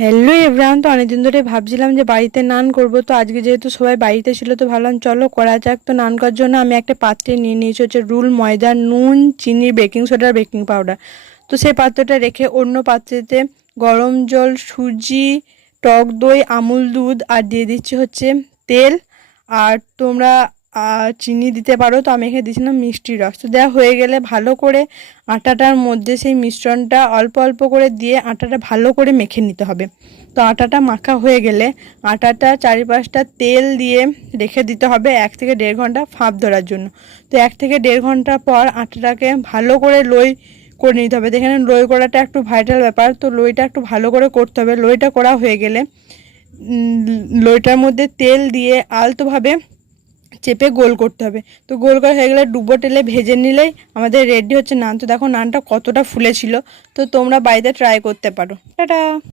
Hello everyone, তো অনেকদিন ধরে ভাবছিলাম যে বাড়িতে নান করব। তো আজকে যেহেতু সবাই বাড়িতে ছিল তো ভাবলাম চলো করা যাক। তো নান করার জন্য আমি একটা পাত্রে নিয়ে নিয়েছি হচ্ছে রুল, ময়দা, নুন, চিনি, বেকিং সোডা আর বেকিং পাউডার। তো সেই পাত্রটা রেখে অন্য পাত্রেতে গরম জল, সুজি, টক দই, আমুল দুধ আর দিয়ে দিচ্ছি হচ্ছে তেল। আর তোমরা চিনি দিতে পারো, তো আমি এখানে দিয়েছিলাম মিষ্টির রস। তো দেওয়া হয়ে গেলে ভালো করে আটাটার মধ্যে সেই মিশ্রণটা অল্প অল্প করে দিয়ে আটাটা ভালো করে মেখে নিতে হবে। তো আটাটা মাখা হয়ে গেলে আটাটা চারিপাশটা তেল দিয়ে রেখে দিতে হবে 1 থেকে 1.5 ঘন্টা ফাঁপ ধরার জন্য। তো 1 থেকে 1.5 ঘন্টা পর আটাটাকে ভালো করে লই করে নিতে হবে। এখানে লই করাটা একটু ভাইটাল ব্যাপার, তো লইটা একটু ভালো করে করতে হবে। লইটা করা হয়ে গেলে লইটার মধ্যে তেল দিয়ে আলতোভাবে চেপে গোল করতে হবে। তো গোল করা হয়ে গেলে ডুবো তেলে ভেজে নিলেই আমাদের রেডি হচ্ছে নান। তো দেখো নানটা কতটা ফুলেছিল। তো তোমরা বাড়িতে ট্রাই করতে পারো। টাটা।